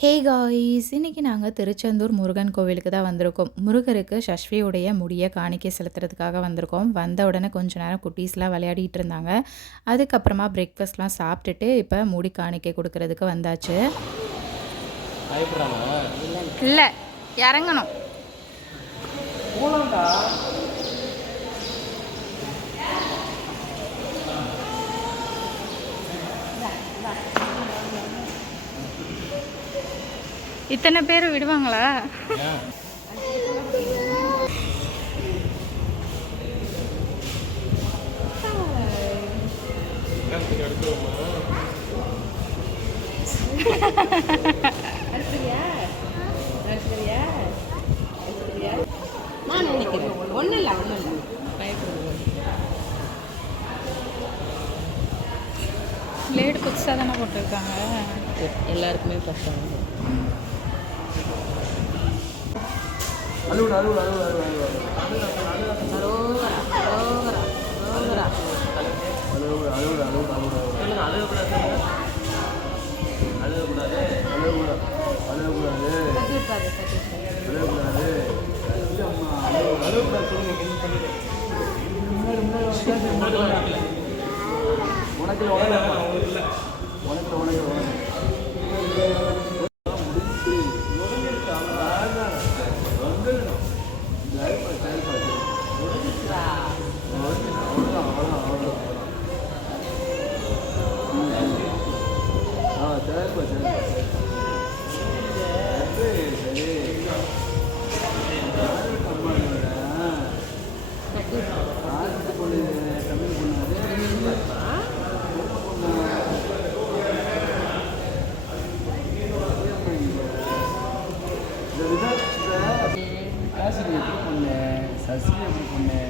Hey guys இன்னைக்கு நாங்கள் திருச்செந்தூர் முருகன் கோவிலுக்கு தான் வந்திருக்கோம். முருகருக்கு சஷ்வியுடைய முடியை காணிக்கை செலுத்துறதுக்காக வந்திருக்கோம். வந்த உடனே கொஞ்ச நேரம் குட்டீஸ்லாம் விளையாடிட்டு இருந்தாங்க. அதுக்கப்புறமா பிரேக்ஃபாஸ்ட்லாம் சாப்பிட்டுட்டு இப்போ முடி காணிக்கை கொடுக்கறதுக்கு வந்தாச்சு. இல்லை இறங்கணும். இத்தனை பேர் விடுவாங்களா? நான் நினைக்கிறேன் ஒன்றும் இல்லை ஒன்றும் இல்லை பிளேடு புதுசாக தானே போட்டிருக்காங்க? எல்லாருக்குமே கஷ்டம் அழுவுடு அழுவுடு அழுவுடு அழுவுடு அரோகரா அழுவுடு அழுவுடு அழுவுடு அழுவுடு அழுகக்கூடாது அழுகக்கூடாது அழுகக்கூடாது அழுகக்கூடாது அழுகக்கூடாது சொல்லுங்க உனக்கு உனக்கு உனக்கு உனக்கு உனக்கு ஆ சரிப்பா சரிப்பா சரி சரி ஆட்டு பொண்ணு தமிழ் பொண்ணு இந்த விதத்தை விகாசிக்கு எப்படி பொண்ணு சசிக்கு எப்படி பொண்ணு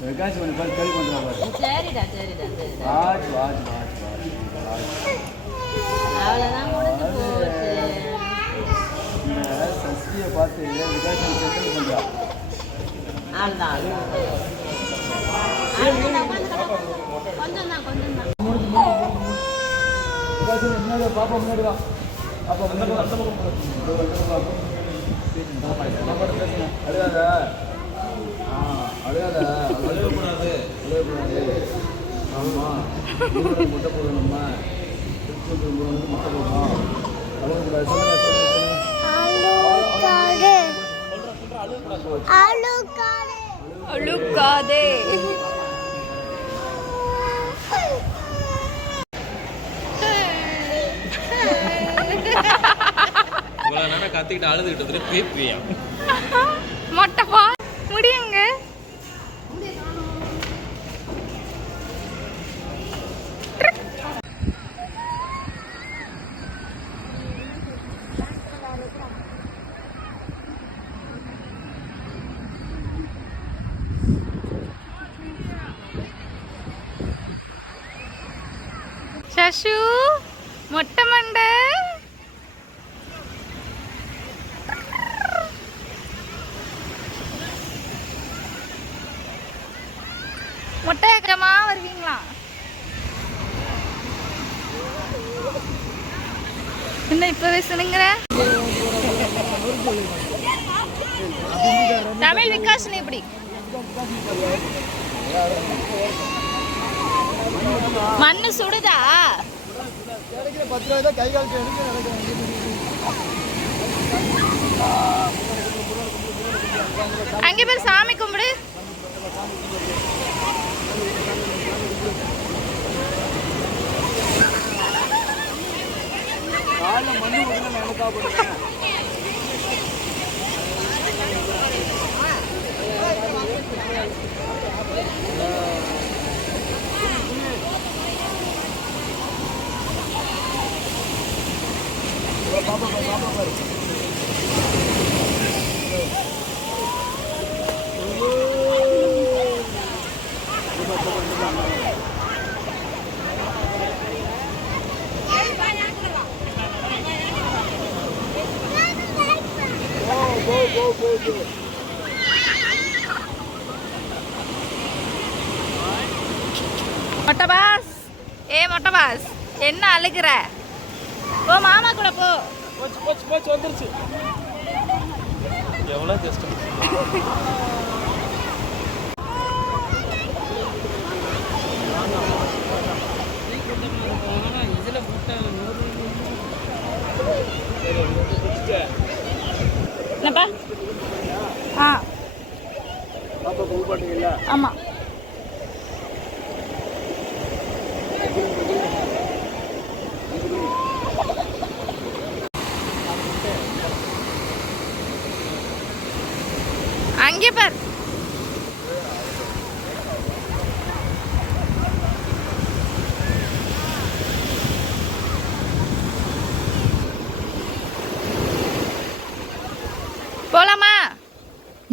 விகாசி பண்ணி பார்த்து கேள்வி பண்ணுறா பாரு சரிடா சரிடா சரிடா வாட்ச் வாட்ச் வாட்ச் வாட்ச் அவ்வளோதான் முடிஞ்சு போச்சு சசியை பார்த்து விகாசி செட்டில் பண்ணுறா கொஞ்சம் தான் கொஞ்சம் தான் பாப்பா முன்னாடி வா அந்த பக்கம் பக்கம் அழுகாத ஆ அழுகாத. அழுகக்கூடாது. அழுகக்கூடாது. முட்டை போதும் நம்ம திருச்செந்தூர் வந்து முட்டை போடணும் அழுகக்கூடாது சொல்லுங்க சொல்லுங்க அழுக்காதே இவ்வளோ நேரம் கத்திக்கிட்டு அழுதுகிட்டு வந்துட்டு பேப்பியா மொட்டப்பா முடியுங்க. சசு மொட்டை மண்டை. மொட்டை ஏக்கரமா வருவீங்களா? என்ன இப்பவே சொல்லுங்கிற தமிழ் விகாஸ் எப்படி? மண்ணு சுடுதா? அங்கே பேர் சாமி கும்பிடு. காலைல மண்ணு விடுங்க நான் எனக்கா போடுறேன் go, go, go, go. மொட்டை பாஸ் ஏ மொட்டை பாஸ் என்ன அழுகுற? போ மாமா கூட போ. போச்சு போச்சு போச்சு வந்துருச்சு. எவ்வளோ கஷ்டம். இதில் போட்டா என்னப்பா? ஆ. பாப்பா புக் பண்ணுறீங்களா ஆமாம் அங்கே பார்.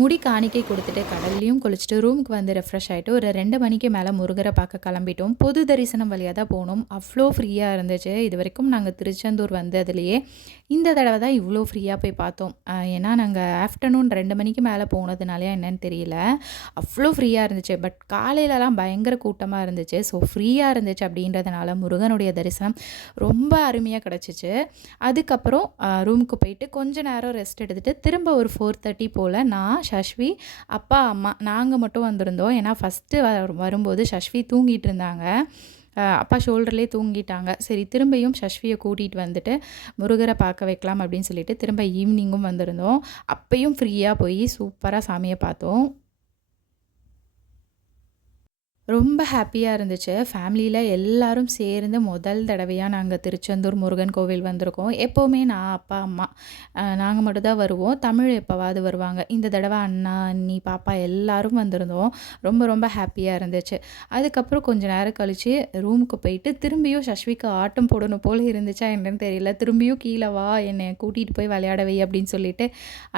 முடி காணிக்கை கொடுத்துட்டு கடல்லையும் குளிச்சுட்டு ரூமுக்கு வந்து ரெஃப்ரெஷ் ஆகிட்டு ஒரு ரெண்டு மணிக்கு மேலே முருகரை பார்க்க கிளம்பிட்டோம். பொது தரிசனம் வழியாக தான் போனோம். அவ்வளோ ஃப்ரீயாக இருந்துச்சு. இது வரைக்கும் நாங்கள் திருச்செந்தூர் வந்ததுலேயே இந்த தடவை தான் இவ்வளோ ஃப்ரீயாக போய் பார்த்தோம். ஏன்னா நாங்கள் ஆஃப்டர்நூன் ரெண்டு மணிக்கு மேலே போனதுனாலயா என்னன்னு தெரியல. அவ்வளோ ஃப்ரீயாக இருந்துச்சு. பட் காலையிலலாம் பயங்கர கூட்டமாக இருந்துச்சு. ஸோ ஃப்ரீயாக இருந்துச்சு அப்படின்றதுனால முருகனுடைய தரிசனம் ரொம்ப அருமையாக கிடச்சிச்சு. அதுக்கப்புறம் ரூமுக்கு போயிட்டு கொஞ்ச நேரம் ரெஸ்ட் எடுத்துகிட்டு திரும்ப ஒரு ஃபோர் தேர்ட்டி போல் நான் சஷ்வி அப்பா அம்மா நாங்கள் மட்டும் வந்திருந்தோம். ஏன்னா ஃபஸ்ட்டு வரும்போது சஷ்வி தூங்கிட்டு இருந்தாங்க. அப்பா ஷோல்டர்லேயே தூங்கிட்டாங்க. சரி திரும்பியும் சஷ்வியை கூட்டிகிட்டு வந்துட்டு முருகரை பார்க்க வைக்கலாம் அப்படின்னு சொல்லிட்டு திரும்ப ஈவினிங்கும் வந்திருந்தோம். அப்பையும் ஃப்ரீயாக போய் சூப்பராக சாமியை பார்த்தோம். ரொம்ப ஹாப்பியாக இருந்துச்சு. ஃபேமிலியில் எல்லாரும் சேர்ந்து முதல் தடவையாக நாங்கள் திருச்செந்தூர் முருகன் கோவில் வந்திருக்கோம். எப்போவுமே நான் அப்பா அம்மா நாங்கள் மட்டும் தான் வருவோம். தமிழ் எப்போவாது வருவாங்க. இந்த தடவை அண்ணா அண்ணி பாப்பா எல்லாரும் வந்திருந்தோம். ரொம்ப ரொம்ப ஹாப்பியாக இருந்துச்சு. அதுக்கப்புறம் கொஞ்சம் நேரம் கழித்து ரூமுக்கு போயிட்டு திரும்பியும் சஷ்விக்கு ஆட்டம் போடணும் போல் இருந்துச்சா என்னன்னு தெரியல. திரும்பியும் கீழே வா என்னை கூட்டிகிட்டு போய் விளையாட வை அப்படின்னு சொல்லிட்டு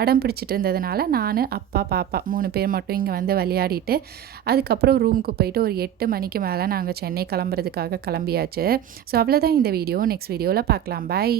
அடம் பிடிச்சிட்டு இருந்ததுனால நான் அப்பா பாப்பா மூணு பேர் மட்டும் இங்கே வந்து விளையாடிட்டு அதுக்கப்புறம் ரூமுக்கு போயிட்டு ஒரு எட்டு மணிக்கு மேலே நாங்கள் சென்னை கிளம்புறதுக்காக கிளம்பியாச்சு. ஸோ அவ்வளோதான் இந்த வீடியோ நெக்ஸ்ட் வீடியோவில் பார்க்கலாம். பாய்